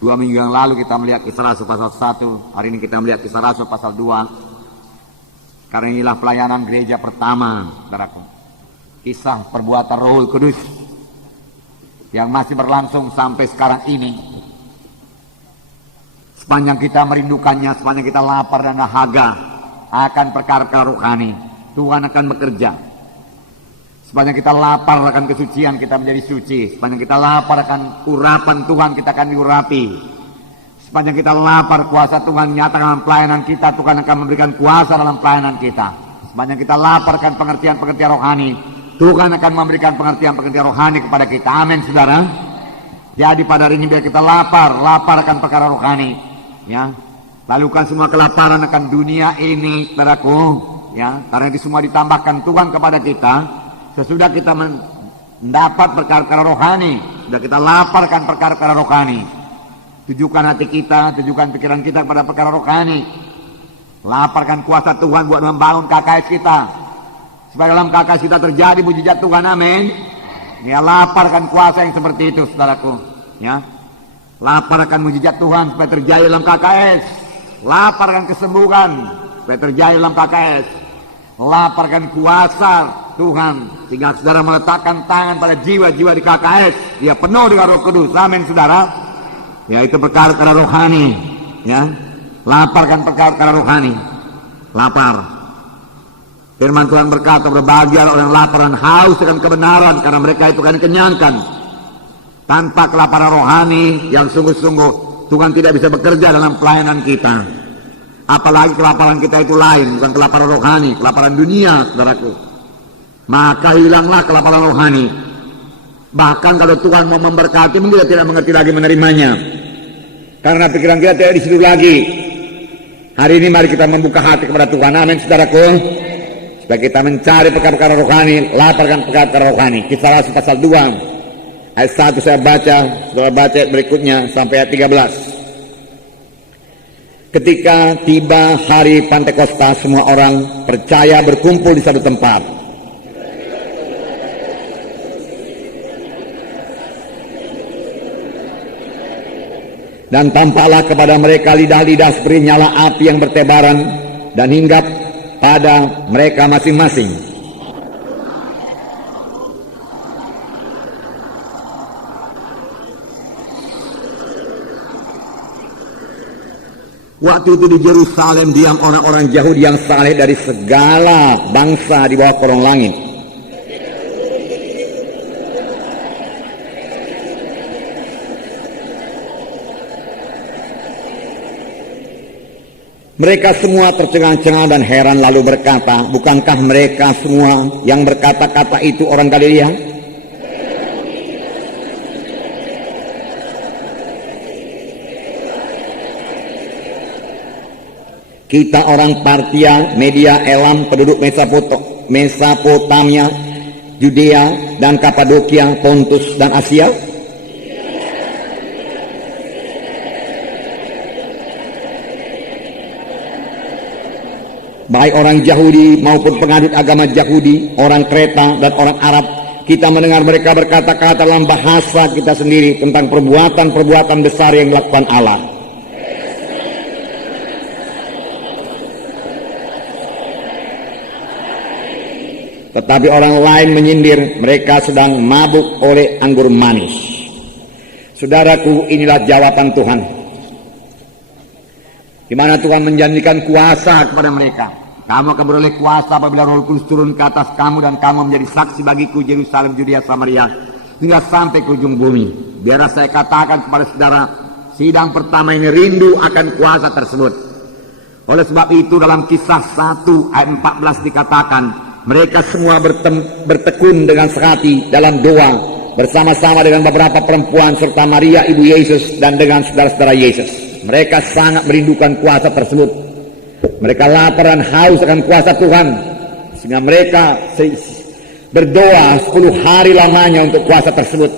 2 minggu yang lalu kita melihat Kisah Rasul pasal 1, hari ini kita melihat Kisah Rasul pasal 2. Karena inilah pelayanan gereja pertama, saudaraku. Kisah perbuatan Roh Kudus yang masih berlangsung sampai sekarang ini. Sepanjang kita merindukannya, sepanjang kita lapar dan dahaga akan perkara-perkara rohani, Tuhan akan bekerja. Sepanjang kita lapar akan kesucian, kita menjadi suci. Sepanjang kita lapar akan urapan Tuhan, kita akan diurapi. Sepanjang kita lapar, kuasa Tuhan nyata dalam pelayanan kita, Tuhan akan memberikan kuasa dalam pelayanan kita. Sepanjang kita lapar akan pengertian-pengertian rohani, Tuhan akan memberikan pengertian-pengertian rohani kepada kita. Amin, saudara. Jadi pada hari ini biar kita lapar akan perkara rohani, ya. Lalukan semua kelaparan akan dunia ini, saudaraku, ya. Karena itu semua ditambahkan Tuhan kepada kita. Sesudah kita mendapat perkara-perkara rohani, sudah kita laparkan perkara-perkara rohani, tujukan hati kita, tujukan pikiran kita kepada perkara rohani. Laparkan kuasa Tuhan buat membangun KKS kita, supaya dalam KKS kita terjadi mujizat Tuhan. Amin. Ya, laparkan kuasa yang seperti itu, saudaraku. Ya, laparkan mujizat Tuhan supaya terjadi dalam KKS. Laparkan kesembuhan supaya terjadi dalam KKS. Laparkan kuasa Tuhan sehingga saudara meletakkan tangan pada jiwa-jiwa di KKS, dia penuh dengan Roh Kudus. Amin, saudara. Ya, itu perkara-perkara rohani, ya. Laparkan perkara-perkara rohani. Lapar. Firman Tuhan berkata, berbahagialah orang lapar dan haus akan kebenaran, karena mereka itu akan dikenyangkan. Tanpa kelaparan rohani yang sungguh-sungguh, Tuhan tidak bisa bekerja dalam pelayanan kita. Apalagi kelaparan kita itu lain, bukan kelaparan rohani, kelaparan dunia, saudaraku. Maka hilanglah kelaparan rohani. Bahkan kalau Tuhan mau memberkati, kita tidak mengerti lagi menerimanya, karena pikiran kita tidak di situ lagi. Hari ini mari kita membuka hati kepada Tuhan. Amin, saudaraku. Supaya kita mencari perkara-perkara rohani, laparkan perkara-perkara rohani. Kisah Rasul pasal 2 ayat 1 saya baca, saudara baca berikutnya sampai ayat 13. Ketika tiba hari Pantekosta, semua orang percaya berkumpul di satu tempat. Dan tampaklah kepada mereka lidah-lidah seperti nyala api yang bertebaran dan hinggap pada mereka masing-masing. Waktu itu di Yerusalem diam orang-orang Yahudi yang saleh dari segala bangsa di bawah kolong langit. Mereka semua tercengang-cengang dan heran lalu berkata, bukankah mereka semua yang berkata-kata itu orang Galilea? Kita orang Partia, Media, Elam, penduduk Mesopotamia, Judea dan Kapadokia, Pontus dan Asia. Baik orang Yahudi maupun pengadut agama Yahudi, orang Kreta dan orang Arab, kita mendengar mereka berkata-kata dalam bahasa kita sendiri tentang perbuatan-perbuatan besar yang dilakukan Allah. Tetapi orang lain menyindir, mereka sedang mabuk oleh anggur manis. Saudaraku, inilah jawaban Tuhan, di mana Tuhan menjanjikan kuasa kepada mereka. Kamu akan beroleh kuasa apabila Roh Kudus turun ke atas kamu, dan kamu menjadi saksi bagiku Yerusalem, Judea, Samaria, hingga sampai ke ujung bumi. Biar saya katakan kepada saudara, sidang pertama ini rindu akan kuasa tersebut. Oleh sebab itu dalam Kisah 1 ayat 14 dikatakan, mereka semua bertekun dengan sehati dalam doa bersama-sama dengan beberapa perempuan serta Maria ibu Yesus dan dengan saudara-saudara Yesus. Mereka sangat merindukan kuasa tersebut. Mereka lapar dan haus akan kuasa Tuhan, sehingga mereka berdoa 10 hari lamanya untuk kuasa tersebut.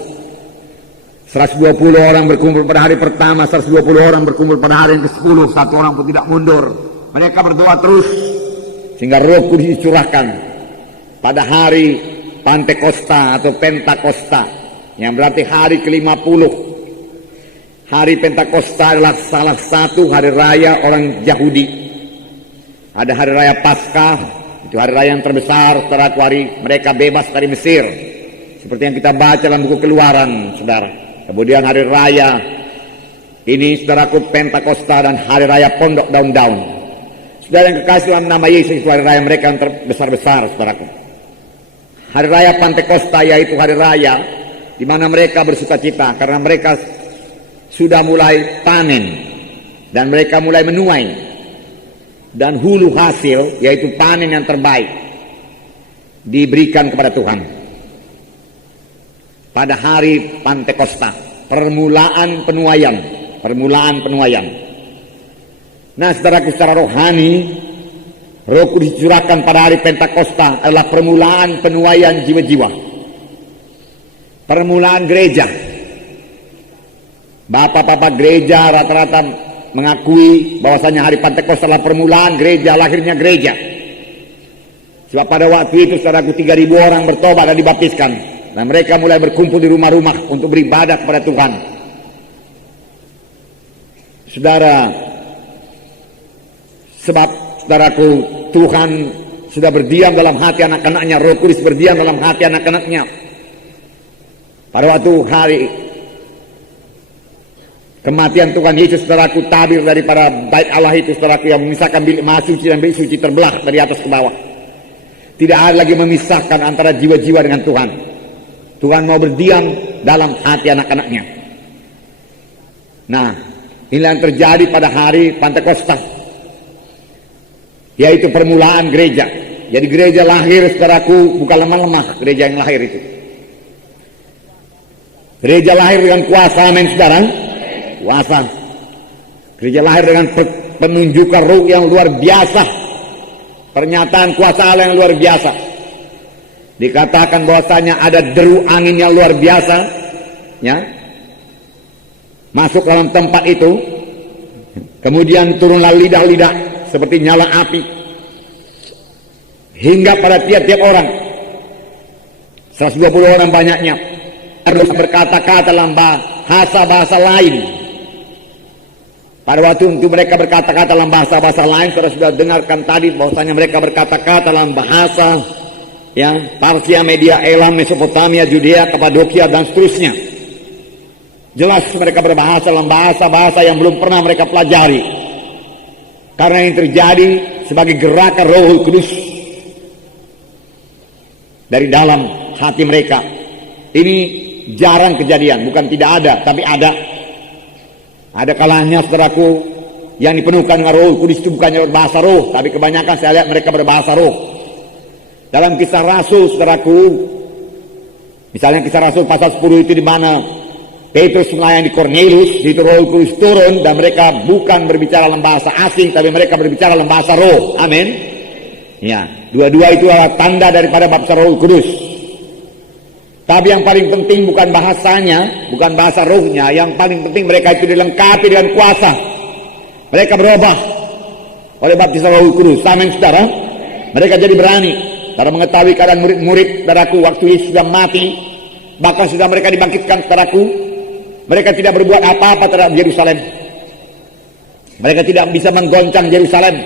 120 orang berkumpul pada hari pertama, 120 orang berkumpul pada hari yang ke-10, 1 orang pun tidak mundur. Mereka berdoa terus sehingga Roh Kudus dicurahkan pada hari Pantekosta atau Pentakosta, yang berarti hari ke-50. hari Pentakosta adalah salah satu hari raya orang Yahudi. Ada hari raya Paskah, itu hari raya yang terbesar, saudaraku, hari mereka bebas dari Mesir. Seperti yang kita baca dalam buku Keluaran, saudara. Kemudian hari raya ini, saudaraku, Pentakosta dan hari raya Pondok Daun-Daun. Saudara yang kekasih dalam nama Yesus, itu hari raya mereka yang terbesar-besar, saudaraku. Hari raya Pentakosta yaitu hari raya di mana mereka bersuka cita karena mereka sudah mulai panen dan mereka mulai menuai, dan hulu hasil yaitu panen yang terbaik diberikan kepada Tuhan pada hari Pentakosta, permulaan penuaian. Nah, saudaraku, secara rohani, Roh Kudus dicurahkan pada hari Pentakosta adalah permulaan penuaian jiwa-jiwa, permulaan gereja. Bapak-bapak gereja rata-rata mengakui bahwasanya hari Pentakosta adalah permulaan gereja, lahirnya gereja. Sebab pada waktu itu, saudaraku, 3.000 orang bertobat dan dibaptiskan, dan mereka mulai berkumpul di rumah-rumah untuk beribadah kepada Tuhan. Saudara, sebab, saudaraku, Tuhan sudah berdiam dalam hati anak-anaknya, Roh Kudus berdiam dalam hati anak-anaknya. Pada waktu hari kematian Tuhan Yesus, saudaraku, tabir daripada bait Allah itu, saudaraku, yang memisahkan bilik maha suci dan bilik suci terbelah dari atas ke bawah. Tidak ada lagi memisahkan antara jiwa-jiwa dengan Tuhan. Tuhan mau berdiam dalam hati anak-anaknya. Nah, inilah yang terjadi pada hari Pentakosta, yaitu permulaan gereja. Jadi gereja lahir, saudaraku, bukan lemah-lemah gereja yang lahir itu. Gereja lahir dengan kuasa, amin, saudara. Kuasa. Gereja lahir dengan penunjukan Roh yang luar biasa, pernyataan kuasa Allah yang luar biasa. Dikatakan bahwasanya ada deru angin yang luar biasa, ya, masuk dalam tempat itu. Kemudian turunlah lidah-lidah seperti nyala api hingga pada tiap-tiap orang, 120 orang banyaknya, harus berkata-kata dalam bahasa lain. Pada waktu itu mereka berkata-kata dalam bahasa lain, saudara sudah dengarkan tadi bahwasanya mereka berkata-kata dalam bahasa, ya, Parsia, Media, Elam, Mesopotamia, Judea, Kapadokia, dan seterusnya. Jelas mereka berbahasa dalam bahasa yang belum pernah mereka pelajari, karena yang terjadi sebagai gerakan Roh Kudus dari dalam hati mereka. Ini jarang kejadian, bukan tidak ada, tapi ada. Ada kalanya, saudaraku, yang dipenuhkan dengan Roh Kudus itu bukannya berbahasa roh, tapi kebanyakan saya lihat mereka berbahasa roh. Dalam Kisah Rasul, saudaraku, misalnya Kisah Rasul pasal 10 itu, di mana Petrus melayani Kornelius, itu Roh Kudus turun dan mereka bukan berbicara dalam bahasa asing, tapi mereka berbicara dalam bahasa roh. Amin. Ya, dua-dua itu adalah tanda daripada baptisan Roh Kudus. Tapi yang paling penting bukan bahasanya, bukan bahasa rohnya. Yang paling penting mereka itu dilengkapi dengan kuasa. Mereka berubah oleh baptisan Roh Kudus. Amin, saudara. Mereka jadi berani karena mengetahui keadaan murid-murid, saudaraku, waktu Yesus sudah mati, bahkan sudah mereka dibangkitkan, saudaraku. Mereka tidak berbuat apa-apa terhadap Yerusalem. Mereka tidak bisa menggoncang Yerusalem.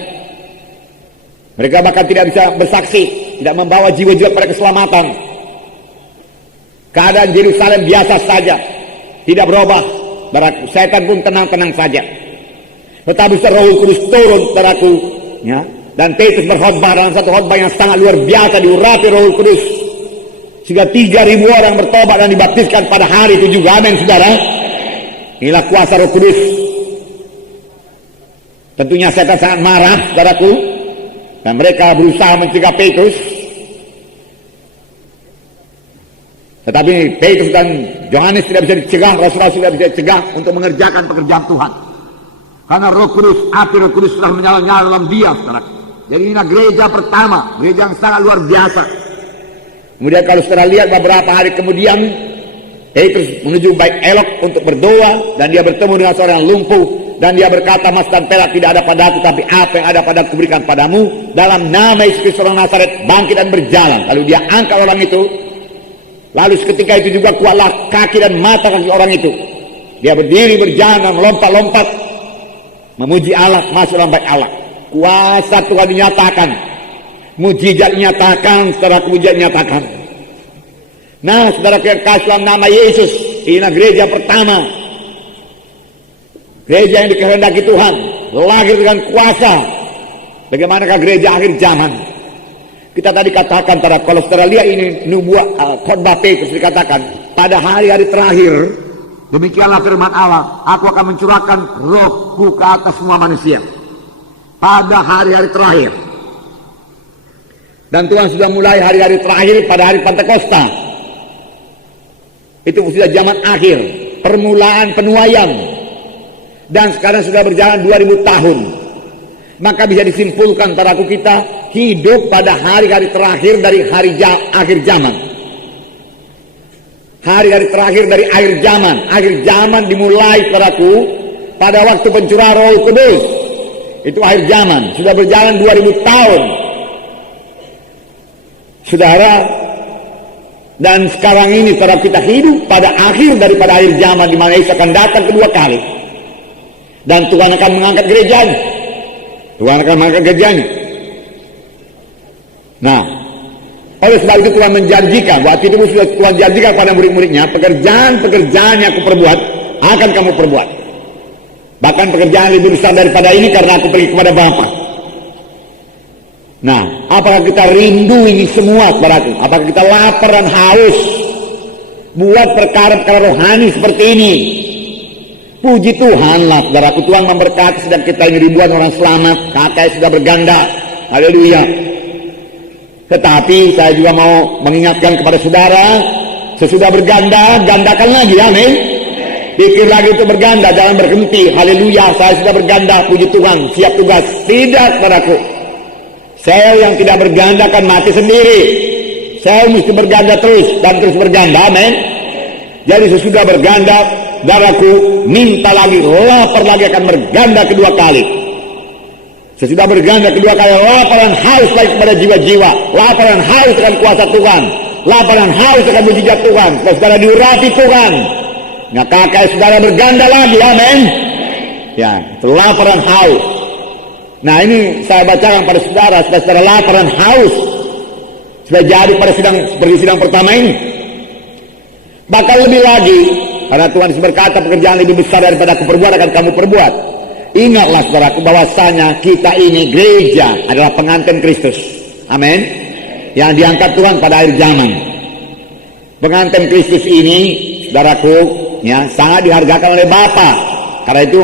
Mereka bahkan tidak bisa bersaksi, tidak membawa jiwa-jiwa pada keselamatan. Keadaan Yerusalem biasa saja, tidak berubah. Setan pun tenang-tenang saja. Tetapi Roh Kudus turun, saudaraku, ya, dan Petrus berkhotbah dalam satu khotbah yang sangat luar biasa, diurapi Roh Kudus, sehingga 3.000 orang bertobat dan dibaptiskan pada hari itu juga. Amin, saudara. Inilah kuasa Roh Kudus. Tentunya setan sangat marah, saudaraku, dan mereka berusaha mencegah Petrus. Tetapi Petrus dan Yohanes tidak bisa dicegah, rasul-rasul tidak bisa dicegah untuk mengerjakan pekerjaan Tuhan. Karena Roh Kudus, api Roh Kudus sudah menyala-nyala dalam dia, saudara. Jadi inilah gereja pertama, gereja yang sangat luar biasa. Kemudian kalau saudara lihat beberapa hari kemudian, Petrus menuju Bait Elok untuk berdoa, dan dia bertemu dengan seorang yang lumpuh, dan dia berkata, "Emas dan perak tidak ada padaku, tapi apa yang ada padaku kuberikan padamu. Dalam nama Yesus Kristus orang Nazaret, bangkit dan berjalan." Lalu dia angkat orang itu. Lalu seketika itu juga kuatlah kaki dan mata kaki orang itu. Dia berdiri, berjalan, melompat-lompat, memuji Allah, masuk dalam bait Allah. Kuasa Tuhan dinyatakan, mujizat dinyatakan, saudara, mujizat dinyatakan. Nah, saudara yang kasih dalam nama Yesus, inilah gereja pertama, gereja yang dikehendaki Tuhan, lahir dengan kuasa. Bagaimanakah gereja akhir zaman? Kita tadi katakan, kalau saudara lihat ini nubuat khotbah Petrus dikatakan, pada hari-hari terakhir, demikianlah firman Allah, aku akan mencurahkan rohku ke atas semua manusia. Pada hari-hari terakhir. Dan Tuhan sudah mulai hari-hari terakhir pada hari Pentakosta. Itu sudah zaman akhir, permulaan penuaian. Dan sekarang sudah berjalan 2000 tahun. Maka bisa disimpulkan para kita hidup pada hari-hari terakhir dari akhir zaman. Hari-hari terakhir dari akhir zaman. Akhir zaman dimulai pada waktu pencurahan Roh Kudus. Itu akhir zaman. Sudah berjalan 2000 tahun. Saudara, dan sekarang ini saudara kita hidup pada akhir daripada akhir zaman, di mana Yesus akan datang kedua kali. Dan Tuhan akan mengangkat gerejanya. Tuhan akan mengangkat gerejanya. Nah, oleh sebab itu Tuhan menjanjikan, waktu itu sudah Tuhan janjikan pada murid-muridnya, pekerjaan-pekerjaan yang aku perbuat akan kamu perbuat. Bahkan pekerjaan lebih besar daripada ini, karena aku pergi kepada Bapa. Nah, apakah kita rindu ini semua, saudaraku? Apakah kita lapar dan haus buat perkara-perkara rohani seperti ini? Puji Tuhanlah, saudaraku, Tuhan memberkati sedang kita ini ribuan orang selamat, kakak sudah berganda. Haleluya. Tetapi saya juga mau mengingatkan kepada saudara, sesudah berganda, gandakan lagi, amin. Pikir lagi untuk berganda, jangan berhenti. Haleluya, saya sudah berganda, puji Tuhan, siap tugas. Tidak, saudaraku. Saya yang tidak berganda akan mati sendiri. Saya mesti berganda terus dan terus berganda, amin. Jadi sesudah berganda, saudaraku, minta lagi, lapar lagi akan berganda kedua kali. Sesudah berganda kedua kali, lapar dan haus lagi kepada jiwa-jiwa, lapar dan haus akan kuasa Tuhan, lapar dan haus akan mujizat Tuhan. Kalau saudara diurapi Tuhan, nah kakak saudara berganda lagi, amin. Ya, lapar dan haus. Nah ini saya bacakan pada saudara, supaya saudara lapar dan haus, supaya jadi pada seperti sidang pertama ini. Bahkan lebih lagi, karena Tuhan berkata pekerjaan lebih besar daripada aku perbuat akan kamu perbuat. Ingatlah saudaraku, bahwasanya kita ini gereja adalah pengantin Kristus, amin, yang diangkat Tuhan pada akhir zaman. Pengantin Kristus ini, saudaraku, ya, sangat dihargakan oleh Bapa. Karena itu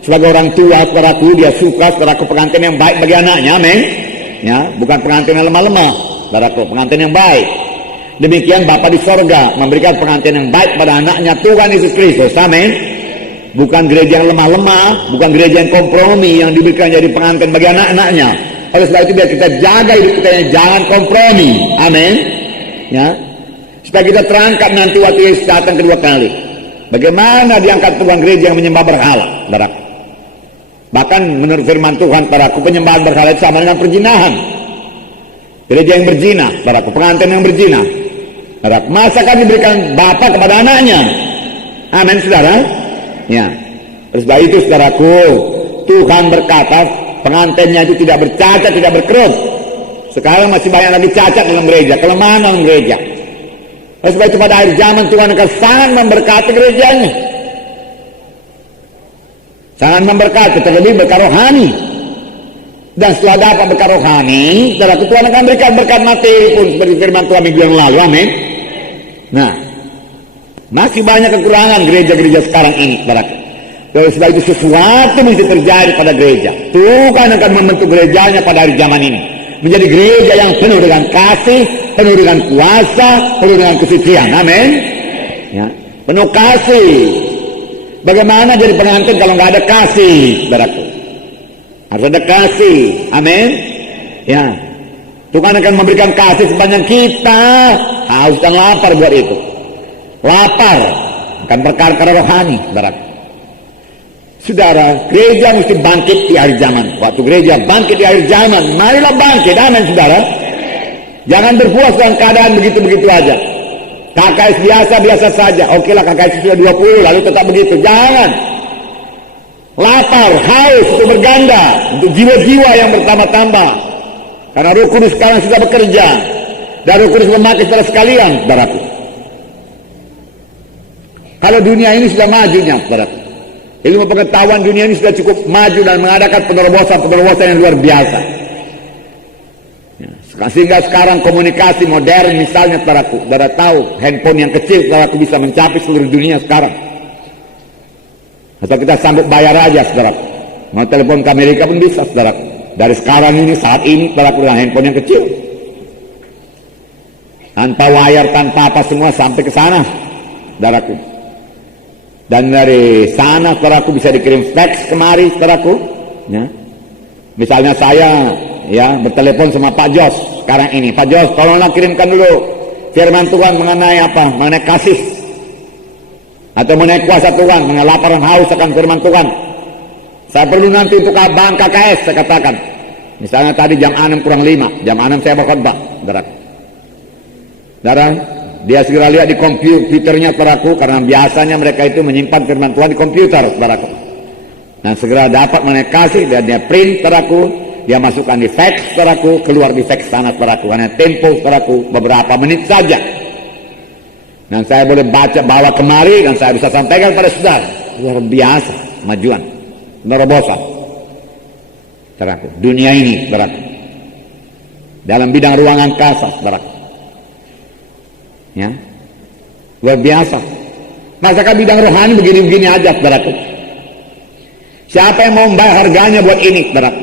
sebagai orang tua, saudaraku, dia suka, saudaraku, pengantin yang baik bagi anaknya, amin. Ya, bukan pengantin yang lemah-lemah, saudaraku, pengantin yang baik. Demikian Bapa di sorga memberikan pengantin yang baik pada anaknya Tuhan Yesus Kristus, amin. Bukan gereja yang lemah-lemah, bukan gereja yang kompromi yang diberikan jadi pengantin bagi anak-anaknya. Oleh sebab itu biar kita jaga hidup kita, jangan kompromi, amin. Ya, supaya kita terangkat nanti waktu Yesus datang kedua kali. Bagaimana diangkat Tuhan gereja yang menyembah berhala, saudaraku. Bahkan menurut firman Tuhan, saudaraku, penyembahan berhala itu sama dengan perzinahan. Gereja yang berzina, saudaraku, pengantin yang berzina, saudaraku, masa kan diberikan Bapa kepada anaknya, amin, saudara. Ya, terus sebab itu saudaraku, Tuhan berkata pengantinnya itu tidak bercacat, tidak berkerut. Sekarang masih banyak lagi cacat dalam gereja, kelemahan dalam gereja. Terus sebab itu pada akhir zaman Tuhan akan sangat memberkati gerejanya, sangat memberkati, terlebih berkat rohani. Dan setelah dapat berkat rohani, saudaraku, Tuhan akan berikan berkat materi pun seperti firman Tuhan minggu yang lalu, amin. Nah, masih banyak kekurangan gereja-gereja sekarang ini, saudaraku. Oleh sebab itu sesuatu mesti terjadi pada gereja. Tuhan akan membentuk gerejanya pada hari zaman ini menjadi gereja yang penuh dengan kasih, penuh dengan kuasa, penuh dengan kesucian, amin. Ya, penuh kasih. Bagaimana jadi pengantin kalau nggak ada kasih, saudaraku? Harus ada kasih, amin. Ya, Tuhan akan memberikan kasih sepanjang kita haus dan lapar buat itu. Lapar akan perkara-perkara rohani, saudara. Saudara, gereja mesti bangkit di akhir zaman. Waktu gereja bangkit di akhir zaman, marilah bangkit, amin, saudara. Jangan berpuas dalam keadaan begitu-begitu aja. KKS biasa saja. Oke lah, KKS sudah 20 lalu tetap begitu. Jangan. Lapar, haus itu berganda untuk jiwa-jiwa yang bertambah-tambah. Karena Roh Kudus sekarang sudah bekerja. Dan Roh Kudus memakai saudara sekalian, saudaraku. Kalau dunia ini sudah majunya, saudaraku. Ilmu pengetahuan dunia ini sudah cukup maju dan mengadakan penerobosan yang luar biasa. Sehingga sekarang komunikasi modern misalnya, saudaraku, saudara tahu handphone yang kecil saudaraku bisa mencapai seluruh dunia sekarang. Atau kita sanggup bayar aja, saudaraku. Mau telepon ke Amerika pun bisa, saudaraku. Dari sekarang ini, saat ini, saudaraku, dengan handphone yang kecil. Tanpa wire, tanpa apa semua sampai ke sana, saudaraku. Dan dari sana, saudaraku, bisa dikirim fax kemari, saudaraku. Ya. Misalnya saya bertelepon sama Pak Jos sekarang ini. Pak Jos, tolonglah kirimkan dulu firman Tuhan mengenai apa? Mengenai kasih. Atau mengenai kuasa Tuhan, mengenai laparan haus akan firman Tuhan. Saya perlu nanti untuk bahan KKS, saya katakan. Misalnya tadi jam 6 kurang 5, jam 6 saya berkhotbah, saudara, dia segera lihat di komputernya, saudaraku, karena biasanya mereka itu menyimpan firman Tuhan di komputer, saudaraku. Nah, segera dapat mengenai kasih, dan dia print, saudaraku, dia masukkan di fax, saudaraku, keluar di fax sana, saudaraku, karena tempo, saudaraku, beberapa menit saja. Dan saya boleh bawa kemari dan saya bisa sampaikan pada saudara. Luar biasa kemajuan, penerobosan, saudaraku. Dunia ini, saudaraku, dalam bidang ruang angkasa, saudaraku, ya, luar biasa. Masakan bidang rohani begini-begini aja, saudaraku. Siapa yang mau membayar harganya buat ini, saudaraku?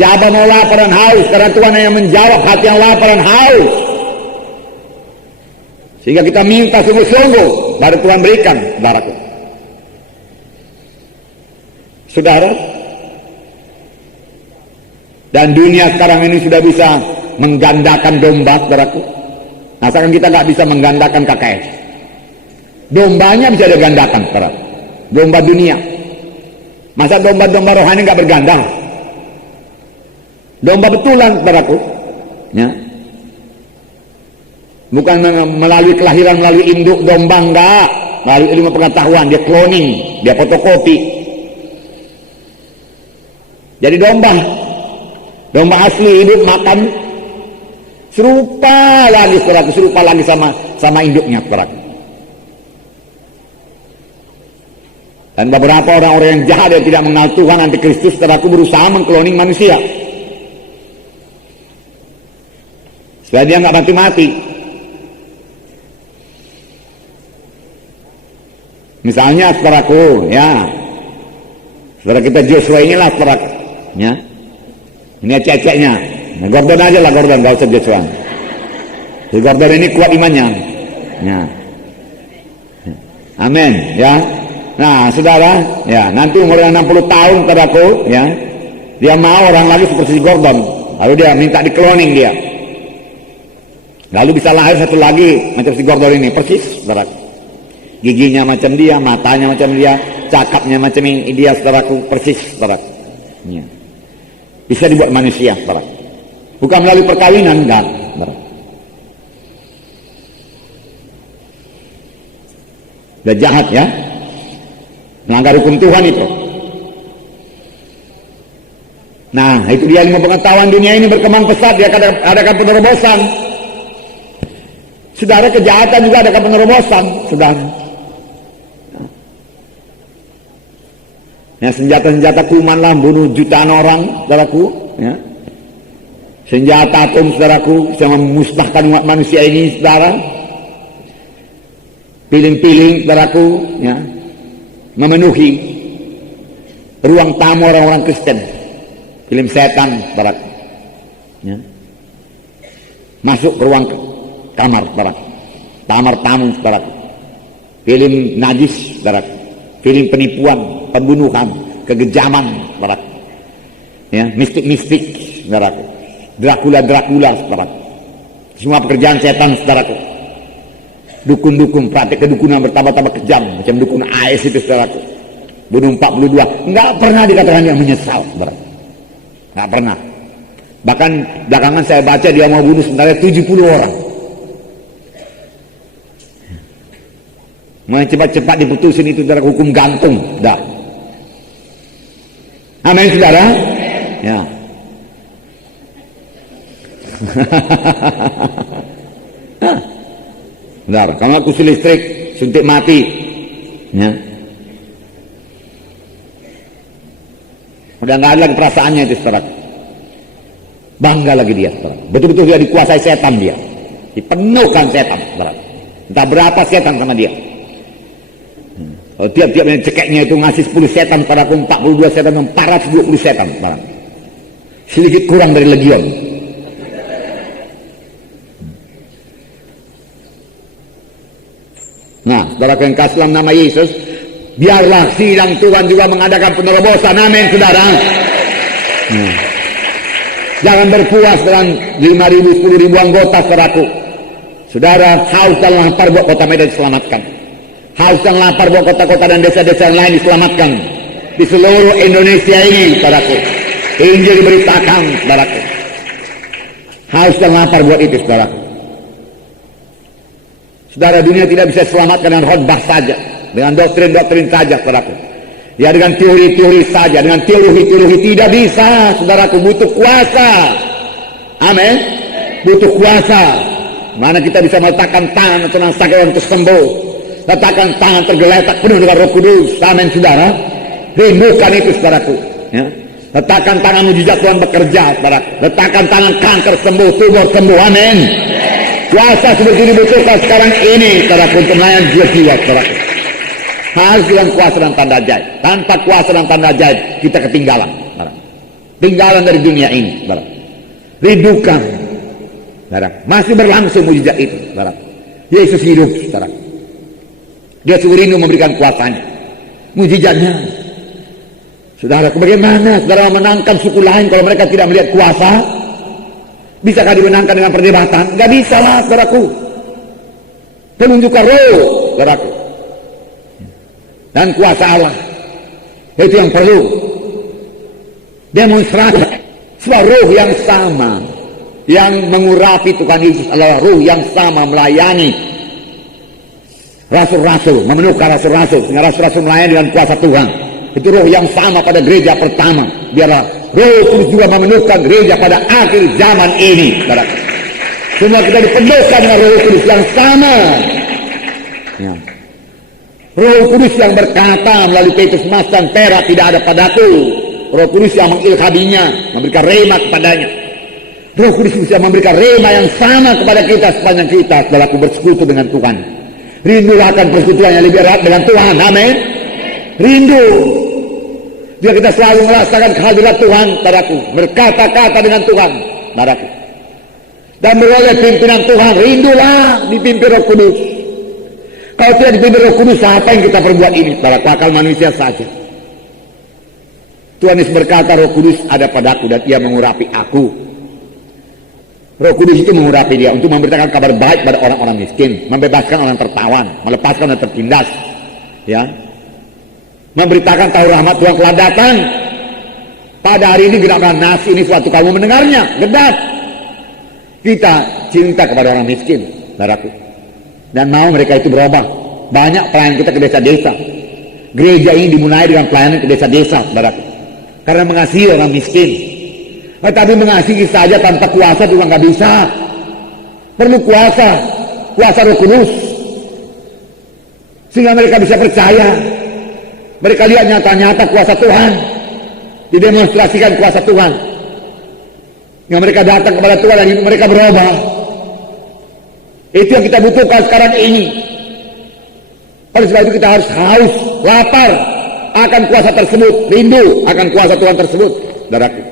Siapa mau lapar dan haus? Karena Tuhan yang menjawab hati yang lapar dan haus. Sehingga kita minta sungguh-sungguh, baru Tuhan berikan, saudaraku. Saudara, dan dunia sekarang ini sudah bisa menggandakan domba, saudaraku. Asalkan kita nggak bisa menggandakan KKS. Dombanya bisa digandakan, saudaraku. Domba dunia. Masa domba-domba rohani nggak berganda? Domba betulan, saudaraku. Ya. Bukan melalui kelahiran, melalui induk domba, enggak. Melalui ilmu pengetahuan, dia cloning, dia fotokopi. Jadi domba asli hidup makan serupa lagi, saudaraku, serupa lagi sama induknya, saudaraku. Dan beberapa orang-orang yang jahat yang tidak mengenal Tuhan, antikristus, saudaraku, berusaha mengkloning manusia supaya dia nggak mati-mati. Misalnya, saudaraku, ya, saudara kita Joshua inilah, saudaraku, ya, ini ceceknya. Nah, Gordon aja lah, Gordon, gak usah Joshua. Si Gordon ini kuat imannya, ya. Amin, ya. Nah, saudara, ya, nanti umurnya 60 tahun, saudaraku, ya, dia mau orang lagi seperti si Gordon, lalu dia minta di cloning dia, lalu bisa lahir satu lagi macam si Gordon ini, persis, saudaraku. Giginya macam dia, matanya macam dia, cakapnya macam ini dia, saudaraku, persis, saudaraku. Ya. Bisa dibuat manusia, saudaraku. Bukan melalui perkawinan, enggak, saudaraku. Udah jahat, ya, melanggar hukum Tuhan itu. Nah, itu dia ilmu pengetahuan dunia ini berkembang pesat, dia adakan penerobosan. Saudara, kejahatan juga adakan penerobosan, saudara. Ya, senjata-senjata kuman lah, bunuh jutaan orang, saudaraku, ya. Senjata atom, saudaraku, bisa memusnahkan umat manusia ini, saudara. Piling-piling, saudaraku, ya, memenuhi ruang tamu orang-orang Kristen. Film setan, saudaraku, ya. Masuk ke ruang kamar, saudaraku, kamar tamu, saudaraku. Film najis, saudaraku. Film penipuan, pembunuhan, kegejaman, saudaraku, ya, mistik-mistik, saudaraku, Dracula, saudaraku, semua pekerjaan setan, saudaraku. Dukun-dukun, praktek kedukunan bertambah-tambah kejam, macam dukun AS itu, saudaraku, bunuh 42, nggak pernah dikatakan dia menyesal, saudaraku, nggak pernah. Bahkan belakangan saya baca dia mau bunuh sebenarnya 70 orang, Mau cepat-cepat diputusin itu dari hukum gantung, dah. Amin, saudara. Ya. Benar, kalau aku listrik, suntik mati. Ya. Udah nggak ada lagi perasaannya itu, saudara. Bangga lagi dia, saudara. Betul-betul dia dikuasai setan dia. Dipenuhkan setan, saudara. Entah berapa setan sama dia. Kalau tiap-tiap yang cekeknya itu ngasih 10 setan padaku, 42 setan, 420 setan, saudara. Sedikit kurang dari legion. Nah, saudara yang kasih dalam nama Yesus, biarlah sidang Tuhan juga mengadakan penerobosan. Amin, saudara. Jangan berpuas dengan 5.000, 10.000 anggota, saudaraku. Saudara, haus dan lapar buat kota Medan diselamatkan. Haus dan lapar buat kota-kota dan desa-desa yang lain diselamatkan. Di seluruh Indonesia ini, saudaraku. Injil diberitakan, saudaraku. Haus dan lapar buat itu, saudaraku. Saudara, dunia tidak bisa selamatkan dengan khotbah saja, dengan doktrin-doktrin saja, saudaraku. Ya, dengan teori-teori saja, dengan teologi-teologi tidak bisa, saudaraku. Butuh kuasa. Amin. Butuh kuasa. Mana kita bisa meletakkan tangan atau sakit orang tersembuh, letakkan tangan tergeletak penuh dengan Roh Kudus. Amin, saudara. Rindukan itu, saudaraku. Ya. Letakkan tangan mujizat Tuhan bekerja, saudaraku. Letakkan tangan kanker sembuh, tumor sembuh. Amin. Kuasa seperti ini dibutuhkan sekarang ini, saudaraku, untuk melayan jiwa-jiwa, saudaraku. Harus dengan kuasa dan tanda ajaib. Tanpa kuasa dan tanda ajaib, kita ketinggalan, saudaraku. Tinggalan dari dunia ini, saudaraku. Rindukan, saudaraku. Masih berlangsung mujizat itu, saudaraku. Yesus hidup, saudaraku. Dia sungguh rindu memberikan kuasanya, mujizatnya. Saudara, bagaimana saudara memenangkan suku lain kalau mereka tidak melihat kuasa? Bisakah dimenangkan dengan perdebatan? Gak bisa lah, saudaraku. Penunjukan roh, saudaraku. Dan kuasa Allah. Itu yang perlu. Demonstrasi. Sebab roh yang sama, yang mengurapi Tuhan Yesus adalah roh yang sama melayani rasul-rasul, memenuhkan rasul-rasul, sehingga rasul-rasul melayani dengan kuasa Tuhan. Itu roh yang sama pada gereja pertama. Biarlah Roh Kudus juga memenuhkan gereja pada akhir zaman ini. Semua kita dipenuhkan dengan Roh Kudus yang sama. Ya. Roh Kudus yang berkata melalui Petrus, emas dan perak tidak ada padaku. Roh Kudus yang mengilhaminya, memberikan rema kepadanya. Roh Kudus bisa memberikan rema yang sama kepada kita sepanjang kita setelah bersekutu dengan Tuhan. Rindulah akan persekutuan yang lebih erat dengan Tuhan. Amin. Rindu. Jika kita selalu merasakan kehadiran Tuhan padaku, berkata-kata dengan Tuhan padaku, dan beroleh pimpinan Tuhan, rindulah dipimpin Roh Kudus. Kalau tidak dipimpin Roh Kudus, apa yang kita perbuat ini? Padaku akal manusia saja. Tuhan Yesus berkata, Roh Kudus ada padaku dan ia mengurapi aku. Roh Kudus itu mengurapi dia untuk memberitakan kabar baik pada orang-orang miskin, membebaskan orang tertawan, melepaskan orang tertindas, ya. Memberitakan tahu rahmat Tuhan telah datang. Pada hari ini gerakan nasi ini suatu kamu mendengarnya, gedap. Kita cinta kepada orang miskin, saudaraku, dan mau mereka itu berubah. Banyak pelayan kita ke desa-desa. Gereja ini dimulai dengan pelayanan ke desa-desa, saudaraku, karena mengasihi orang miskin. Tetapi mengasihi saja tanpa kuasa juga nggak bisa. Perlu kuasa, kuasa Roh Kudus, sehingga mereka bisa percaya. Mereka lihat nyata-nyata kuasa Tuhan, didemonstrasikan kuasa Tuhan, yang mereka datang kepada Tuhan dan mereka berubah. Itu yang kita butuhkan sekarang ini. Oleh sebab itu kita harus haus, lapar akan kuasa tersebut, rindu akan kuasa Tuhan tersebut, saudaraku.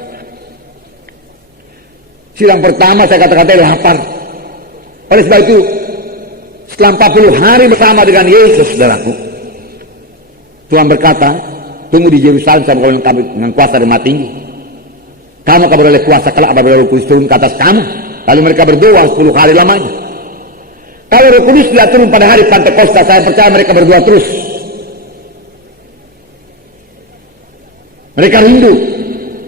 Sidang pertama saya kata-kata lapar. Oleh sebab itu setelah 40 hari bersama dengan Yesus, saudaraku, Tuhan berkata, tunggu di Yerusalem sampai kamu dengan kuasa dan tinggi. Kamu akan beroleh kuasa kelak apabila Roh Kudus turun ke atas kamu. Lalu mereka berdoa 10 hari lamanya. Kalau Roh Kudus tidak turun pada hari Pentakosta, saya percaya mereka berdoa terus. Mereka rindu.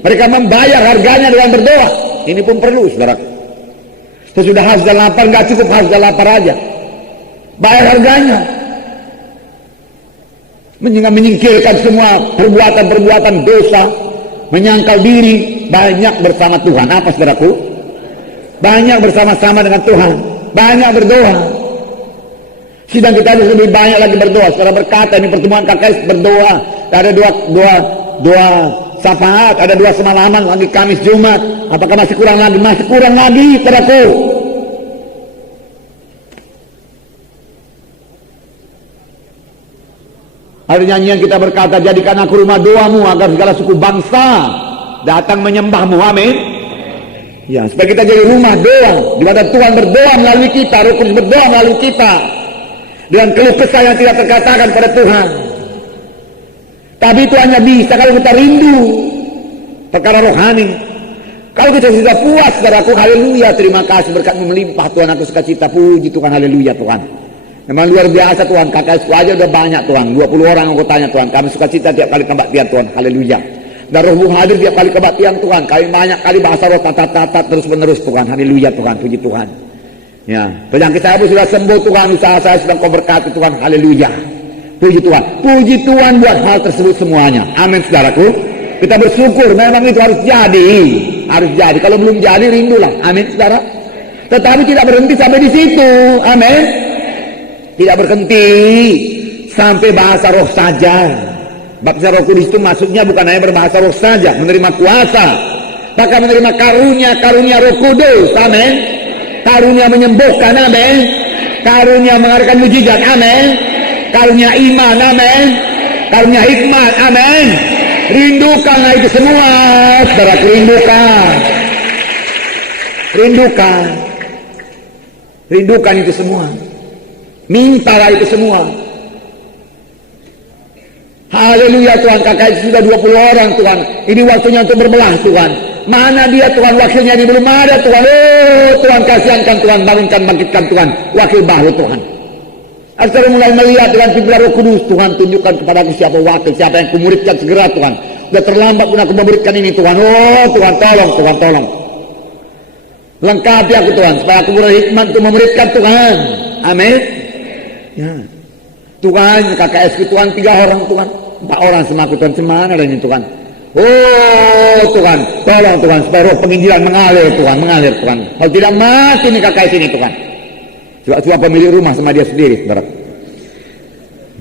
Mereka membayar harganya dengan berdoa. Ini pun perlu, saudara. Sesudah haus dan lapar, nggak cukup haus dan lapar aja. Bayar harganya. menyingkirkan semua perbuatan-perbuatan dosa, menyangkal diri, banyak bersama Tuhan. Apa saudaraku? Banyak bersama-sama dengan Tuhan, banyak berdoa. Sidang kita harus lebih banyak lagi berdoa. Saudara berkata ini pertemuan KKS berdoa. Ada dua syafaat, ada 2 semalaman lagi Kamis Jumat. Apakah masih kurang lagi? Masih kurang lagi, saudaraku. Ada nyanyian kita berkata, jadikan aku rumah doamu agar segala suku bangsa datang menyembahmu. Amin. Ya, supaya kita jadi rumah doa, di mana Tuhan berdoa melalui kita, Roh Kudus berdoa melalui kita, dengan keluh kesah yang tidak terkatakan pada Tuhan. Tapi itu hanya bisa kalau kita rindu perkara rohani. Kalau kita sudah puas, saudaraku, haleluya, terima kasih, berkat-Mu melimpah Tuhan, aku sukacita, puji Tuhan, haleluya Tuhan. Memang luar biasa Tuhan, KKS aja udah banyak Tuhan, 20 orang anggotanya Tuhan, kami sukacita tiap kali kebaktian Tuhan, haleluya. Dan Roh-Mu hadir tiap kali kebaktian Tuhan, kami banyak kali bahasa roh tata-tata terus menerus Tuhan, haleluya Tuhan, puji Tuhan. Ya, penyakit saya pun sudah sembuh Tuhan, usaha saya sedang Kau berkati Tuhan, haleluya. Puji Tuhan, puji Tuhan buat hal tersebut semuanya. Amin saudaraku. Kita bersyukur, memang itu harus jadi, harus jadi. Kalau belum jadi rindulah, amin saudara. Tetapi tidak berhenti sampai di situ, amin. Tidak berhenti sampai bahasa roh saja. Baptisan Roh Kudus itu maksudnya bukan hanya berbahasa roh saja, menerima kuasa, maka menerima karunia Roh Kudus, amin. Karunia menyembuhkan, amin. Karunia mengadakan mujizat, amin. Karunia iman, amin. Karunia hikmat, amin. Rindukanlah itu semua, saudara, rindukan itu semua. Mintalah itu semua. Haleluya Tuhan, KKS sudah 20 orang Tuhan. Ini waktunya untuk berbelah Tuhan. Mana dia Tuhan, wakilnya ini belum ada Tuhan. Oh Tuhan, kasihankan Tuhan, bangunkan, bangkitkan Tuhan, wakil baru Tuhan. Saudara mulai melihat dengan pimpin Roh Kudus, Tuhan tunjukkan kepadaku siapa wakil, siapa yang kumuridkan segera Tuhan. Sudah terlambat pun aku memberikan ini Tuhan. Oh Tuhan, tolong Tuhan, tolong. Lengkapi aku Tuhan, supaya aku berhikmat untuk memuridkan Tuhan. Amin. Ya. Tuhan, KKS Tuhan 3 orang Tuhan, 4 orang semaku Tuhan, semana ada ini Tuhan. Oh Tuhan, tolong Tuhan, supaya roh penginjilan mengalir Tuhan, mengalir Tuhan. Kalau tidak mati nih KKS ini Tuhan. Sebab pemilik rumah sama dia sendiri, saudara.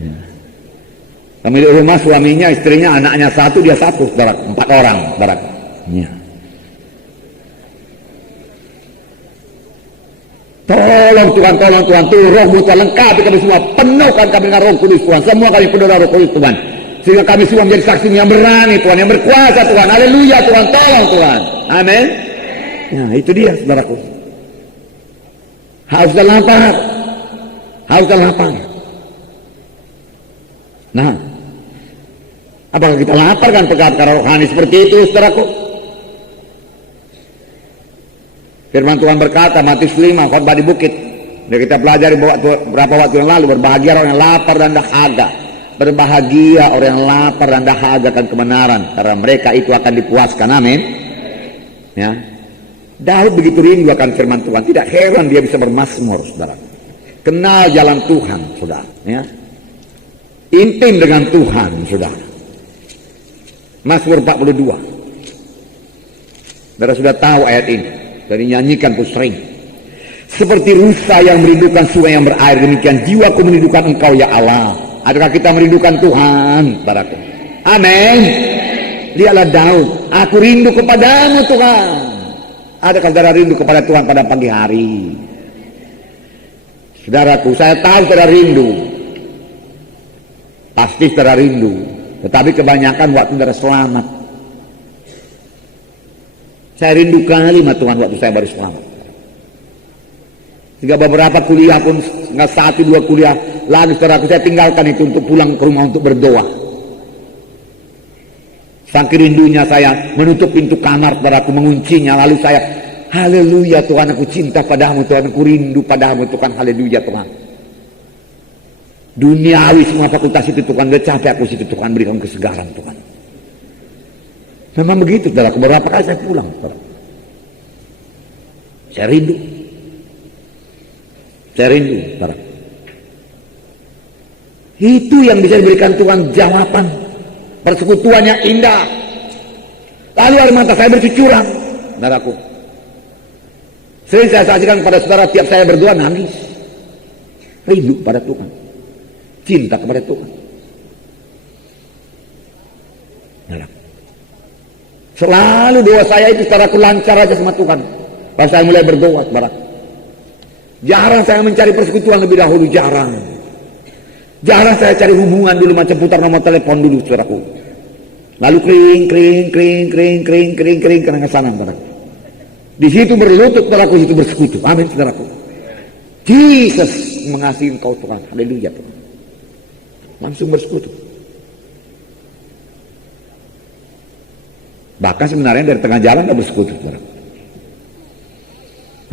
Ya. Pemilik rumah, suaminya, istrinya, anaknya 1, dia 1, saudara. 4 orang, saudara. Ya. Tolong Tuhan, Tuhan, Roh-Mu Tuhan, lengkapi kami semua, penuhkan kami dengan Roh Kudus Tuhan, semua kami penuh dengan Roh Kudus Tuhan, sehingga kami semua menjadi saksi yang berani Tuhan, yang berkuasa Tuhan, haleluya Tuhan, tolong Tuhan, amin. Nah itu dia saudaraku, haus dan lapar, Nah, apakah kita lapar kan perkara rohani seperti itu saudaraku? Firman Tuhan berkata, Matius 5, khotbah di bukit. Yang kita pelajari beberapa waktu yang lalu, berbahagia orang yang lapar dan dahaga. Berbahagia orang yang lapar dan dahaga akan kebenaran, karena mereka itu akan dipuaskan, amin. Ya. Daud begitu rindu akan firman Tuhan, tidak heran dia bisa bermazmur, saudara. Kenal jalan Tuhan, saudara. Ya. Intim dengan Tuhan, saudara. Mazmur 42. Saudara sudah tahu ayat ini. Dan dinyanyikan pun sering. Seperti rusa yang merindukan sungai yang berair, demikian jiwaku merindukan Engkau ya Allah. Adakah kita merindukan Tuhan, saudaraku? Amin. Lihatlah Daud, aku rindu kepadamu Tuhan. Adakah saudara rindu kepada Tuhan pada pagi hari? Saudaraku, saya tahu saudara rindu. Pasti saudara rindu. Tetapi kebanyakan waktu saudara selamat. Saya rindu kalimat Tuhan waktu saya baru selamat. Sehingga beberapa kuliah pun, nggak 1-2 kuliah lagi saudaraku, saya tinggalkan itu untuk pulang ke rumah untuk berdoa. Saking rindunya saya menutup pintu kamar saudaraku, menguncinya, lalu saya, haleluya Tuhan, aku cinta padamu Tuhan, aku rindu padamu Tuhan, haleluya Tuhan. Duniawi semua fakultas itu Tuhan, udah capek aku situ Tuhan, berikan kesegaran Tuhan. Memang begitu, saudara. Beberapa kali saya pulang, saudara. Saya rindu, saudara. Itu yang bisa diberikan Tuhan jawaban. Persekutuannya indah. Lalu air mata saya bercucuran, saudaraku. Sering saya saksikan pada saudara tiap saya berdoa nangis. Rindu pada Tuhan. Cinta kepada Tuhan. Saudaraku. Selalu doa saya itu saudaraku lancar aja sama Tuhan. Pas saya mulai berdoa, saudaraku. Jarang saya mencari persekutuan lebih dahulu, jarang. Jarang saya cari hubungan dulu macam putar nomor telepon dulu, saudaraku. Lalu kering ke sana, saudaraku. Di situ berlutut, saudaraku, di situ bersekutu. Amin, saudaraku. Yesus mengasihi engkau, Tuhan. Haleluya, Tuhan. Langsung bersekutu. Bahkan sebenarnya dari tengah jalan sudah bersekutu, saudaraku.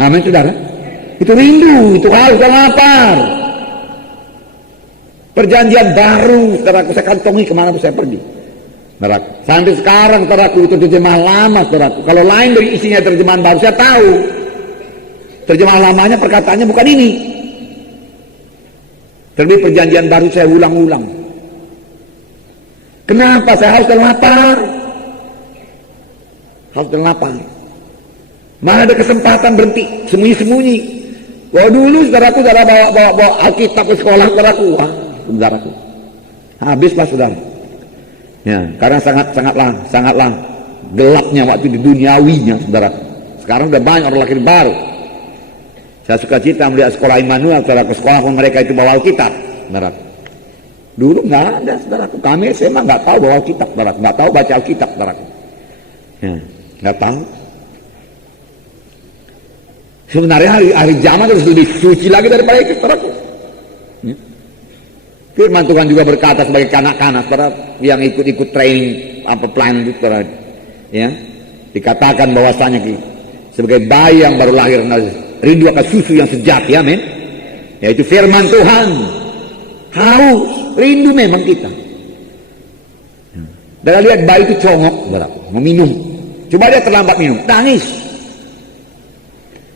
Amin, saudara. Itu rindu, itu haus dan lapar. Perjanjian baru, saudaraku, saya kantongi kemana pun saya pergi, saudaraku. Sampai sekarang, saudaraku, itu terjemahan lama, saudaraku. Kalau lain dari isinya terjemahan baru, saya tahu. Terjemahan lamanya perkataannya bukan ini. Terlebih perjanjian baru saya ulang-ulang. Kenapa saya haus dan lapar? Haus dan lapar. Mana ada kesempatan berhenti, sembunyi-sembunyi. Kalau dulu, saudaraku, saudara bawa Alkitab ke sekolah, saudaraku. Wah, saudaraku, habislah, saudara. Ya, karena sangatlah gelapnya waktu di duniawinya, saudara. Sekarang udah banyak orang lahir baru. Saya suka cita melihat sekolah Immanuel, saudara, ke sekolah pun mereka itu bawa Alkitab, saudara. Dulu nggak ada, saudaraku. Kami SMA nggak tahu bawa Alkitab, saudara. Nggak tahu baca Alkitab, saudaraku. Ya, nggak tahu. Sebenarnya hari zaman harus lebih suci lagi daripada itu, saudaraku. Ya. Firman Tuhan juga berkata sebagai kanak-kanak, saudara, yang ikut training plan itu, saudara, ya, dikatakan bahwasanya sebagai bayi yang baru lahir rindu akan susu yang sejati, amin. Yaitu firman Tuhan. Haus, rindu memang kita. Dan lihat bayi itu congok, saudara, mau minum. Coba dia terlambat minum, nangis.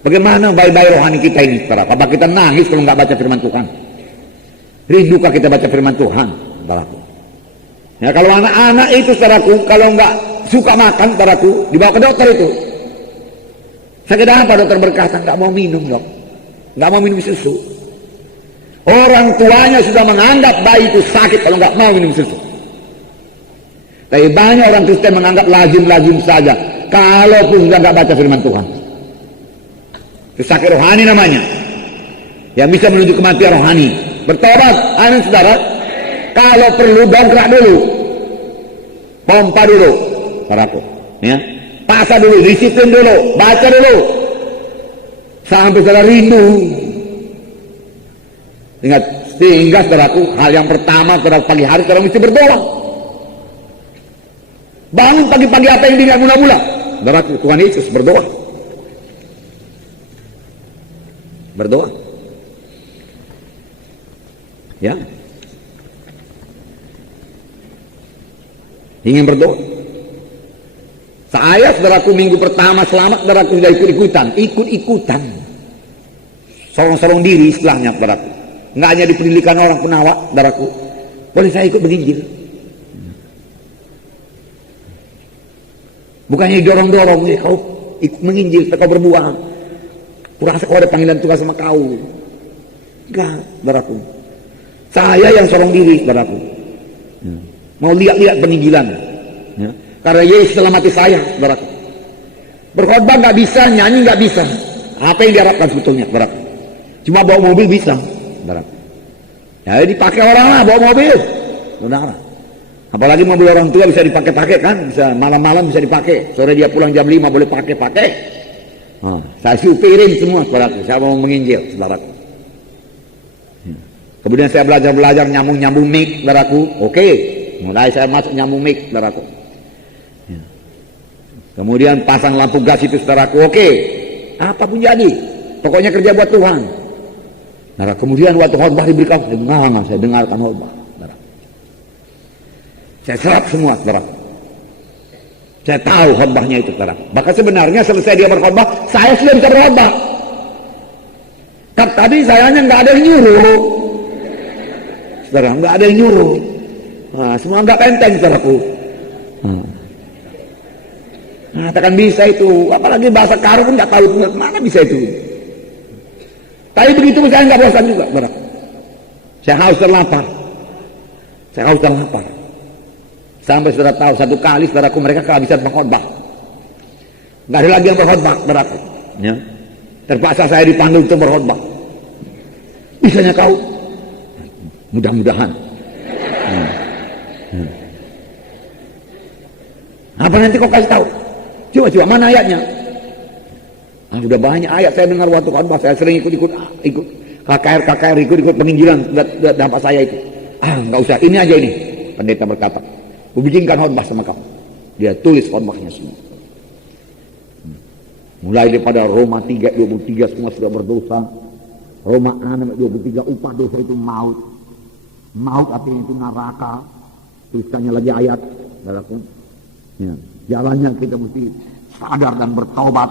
Bagaimana bayi-bayi rohani kita ini, saudara? Apa kita nangis kalau nggak baca firman Tuhan? Rindukah kita baca firman Tuhan, saudaraku? Ya, kalau anak-anak itu, saudaraku, kalau nggak suka makan, saudaraku, dibawa ke dokter itu. Sakit apa? Dokter berkata nggak mau minum, dok. Nggak mau minum susu. Orang tuanya sudah menganggap bayi itu sakit kalau nggak mau minum susu. Tapi banyak orang Kristen menganggap lazim-lazim saja, kalaupun sudah nggak baca firman Tuhan. Itu sakit rohani namanya, yang bisa menuju kematian rohani. Bertobat, amin, saudara. Kalau perlu dongkrak dulu, pompa dulu, saudaraku, ya, pasang dulu, disiplin dulu, baca dulu, sampai saudara rindu. Ingat, sehingga saudaraku, hal yang pertama, saudara, pagi hari saudara mesti berdoa. Bangun pagi-pagi apa yang diingat mula-mula, saudaraku, Tuhan Yesus, berdoa. Berdoa, ya, ingin berdoa. Saya, saudaraku, minggu pertama selamat, saudaraku, sudah ikut-ikutan, sorong-sorong diri istilahnya, saudaraku. Nggak hanya di pendidikan orang penawak, saudaraku, boleh saya ikut menginjil. Bukannya dorong-dorong, kau ikut menginjil, kau berbuah. Kurasa kau ada panggilan Tuhan sama kau. Enggak, saudaraku. Saya yang sorong diri, saudaraku. Ya. Mau lihat-lihat penginjilan. Ya. Karena Yesus telah mati saya, saudaraku. Berkhotbah nggak bisa, nyanyi nggak bisa. Apa yang diharapkan sebetulnya, saudaraku? Cuma bawa mobil bisa, saudaraku. Ya, dipakai orang lah, bawa mobil, saudara. Apalagi mobil orang tua bisa dipakai-pakai kan, bisa malam-malam bisa dipakai. Sore dia pulang jam 5 boleh pakai. Nah, saya supirin semua, saudaraku. Saya mau menginjil, saudaraku. Ya. Kemudian saya belajar nyambung mic, saudaraku. Oke, mulai saya masuk nyambung mic, saudaraku. Ya. Kemudian pasang lampu gas itu, saudaraku. Oke, apapun jadi, pokoknya kerja buat Tuhan. Nah, kemudian waktu khotbah diberikan, saya dengarkan khotbah, saudaraku. Saya serap semua, saudaraku. Saya tahu khotbahnya itu, saudara. Bahkan sebenarnya selesai dia berkhotbah, saya sudah bisa berkhotbah. Tapi sayangnya nggak ada yang nyuruh. saudara, nggak ada yang nyuruh. Nah, semua nggak enteng, saudaraku. Nah, takkan bisa itu, apalagi bahasa karo pun nggak tahu mana bisa itu. Tapi begitu saya nggak bosan juga, saudara. Saya haus dan lapar. Saya haus dan lapar. Sampai saudara tahu satu kali saudaraku mereka kehabisan pengkhotbah. Nggak ada lagi yang berkhotbah, saudaraku. Ya. Terpaksa saya dipanggil untuk berkhotbah. Bisanya kau? Mudah-mudahan. Apa nanti kau kasih tahu? Coba mana ayatnya? Sudah banyak ayat saya dengar waktu khotbah. Saya sering ikut KKR ikut penginjilan dampak saya itu. Nggak usah, ini aja ini. Pendeta berkata, aku bikinkan khotbah sama kamu. Dia tulis khotbahnya semua. Mulai daripada Roma 3:23 semua sudah berdosa. Roma 6:23 upah dosa itu maut. Maut artinya itu neraka. Tulisannya lagi ayat. Ya. Jalannya kita mesti sadar dan bertobat.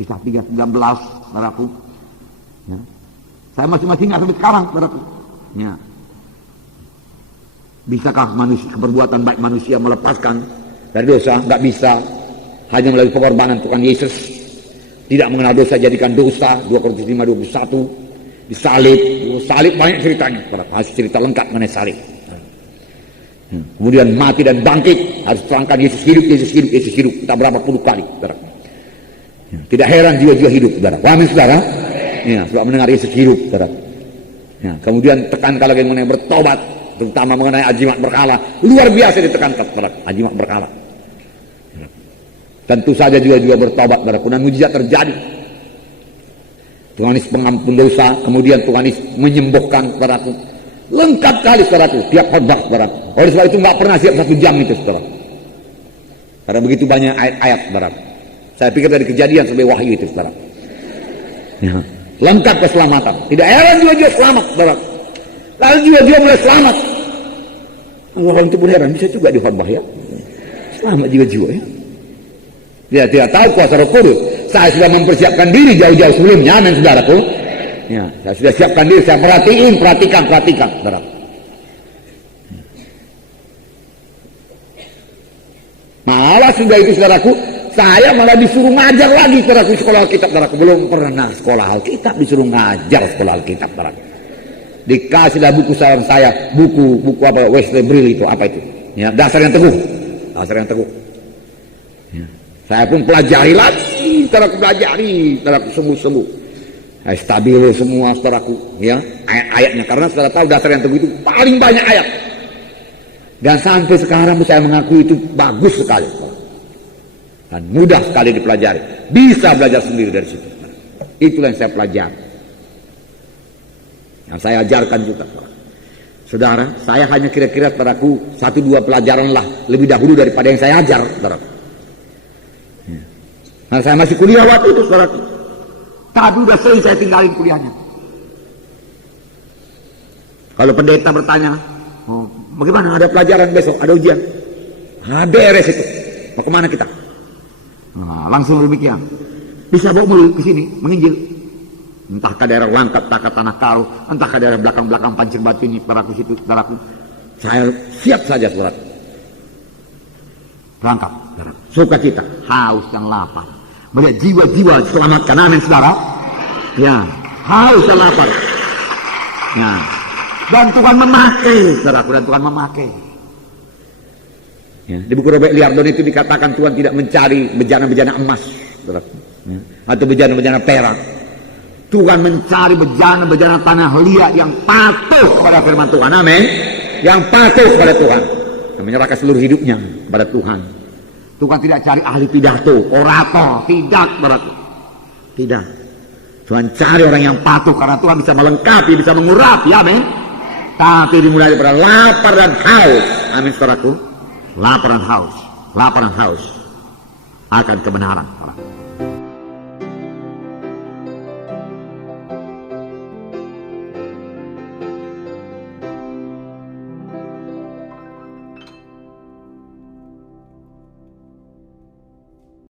Kisah 3:19, saudaraku. Ya. Saya masing-masing ingat sampai sekarang, saudaraku. Ya. Bisakah perbuatan baik manusia melepaskan dari dosa? Nggak bisa. Hanya melalui pengorbanan Tuhan Yesus. Tidak mengenal dosa jadikan dosa. 2 Korintus 5:21. Disalib. Salib banyak ceritanya. Harus cerita lengkap mengenai salib. Kemudian mati dan bangkit. Harus terangkan Yesus hidup, Yesus hidup, Yesus hidup. Kita berapa puluh kali, saudara. Tidak heran jiwa-jiwa hidup, saudara. Amin, saudara. Ya, sebab mendengar Yesus hidup, saudara. Ya, kemudian tekankan lagi mengenai bertobat, terutama mengenai ajimat berkala. Luar biasa ditekankan, saudara. Ajimat berkala. Tentu saja jiwa-jiwa bertobat, saudara. Dan mujizat terjadi. Tuhan Yesus pengampun dosa, kemudian Tuhan Yesus menyembuhkan, saudaraku. Lengkap kali, saudaraku, tiap khotbah, saudaraku. Oleh sebab itu nggak pernah siap 1 jam itu, saudara. Karena begitu banyak ayat-ayat, saudara. Saya pikir dari kejadian sampai wahyu itu, saudara. Ya. Lengkap keselamatan. Tidak heran jiwa-jiwa selamat, saudara. Lalu jiwa-jiwa mulai selamat. Orang itu pun heran, bisa juga di khotbah ya. Selamat jiwa-jiwa ya. Dia tidak tahu kuasa Roh Kudus. Saya sudah mempersiapkan diri jauh-jauh sebelumnya, amin, saudaraku. Ya, saya sudah siapkan diri, saya perhatikan, saudara. Malah sudah itu, saudaraku, saya malah disuruh ngajar lagi, saudaraku, sekolah Alkitab, saudaraku. Belum pernah sekolah Alkitab, disuruh ngajar sekolah Alkitab, saudaraku. Dikasihlah buku saya, buku apa, Wesley Brill itu, apa itu? Ya, dasar yang teguh. Ya. Saya pun pelajari lagi, saudaraku, sembuh. Stabilo semua, saudaraku, ya, ayat-ayatnya, karena saudara tahu dasar yang teguh itu paling banyak ayat. Dan sampai sekarang saya mengakui itu bagus sekali, dan mudah sekali dipelajari. Bisa belajar sendiri dari situ. Itulah yang saya pelajari, yang saya ajarkan juga, saudara. Saya hanya kira-kira, saudaraku, 1-2 pelajaran lah lebih dahulu daripada yang saya ajar, saudara. Nah, saya masih kuliah waktu itu, saudaraku. Tapi udah sering saya tinggalin kuliahnya. Kalau pendeta bertanya, oh, bagaimana, ada pelajaran besok, ada ujian? Beres itu. Mau kemana kita? Nah, langsung demikian. Bisa bawa mulut ke sini, menginjil. Entah ke daerah Langkat, entah ke Tanah Karo, entah ke daerah belakang-belakang Pancing Batu ini, saudaraku, situ, saudaraku. Saya siap saja, saudara. Berangkat, saudara. Sukacita, haus dan lapar. Melihat jiwa-jiwa diselamatkan, amin, saudara. Ya, haus dan lapar. Nah, dan Tuhan memakai, saudaraku, dan Tuhan memakai. Ya, di buku Robert Liardon itu dikatakan Tuhan tidak mencari bejana-bejana emas, saudaraku, ya, atau bejana-bejana perak. Tuhan mencari bejana-bejana tanah liat yang patuh kepada firman Tuhan, amin. Yang patuh kepada Tuhan, yang menyerahkan seluruh hidupnya kepada Tuhan. Tuhan tidak cari ahli pidato, orator, tidak, saudaraku. Tidak. Tuhan cari orang yang patuh, karena Tuhan bisa melengkapi, bisa mengurapi, amin. Tapi dimulai daripada lapar dan haus, amin, saudaraku. Lapar dan haus akan kebenaran, saudara.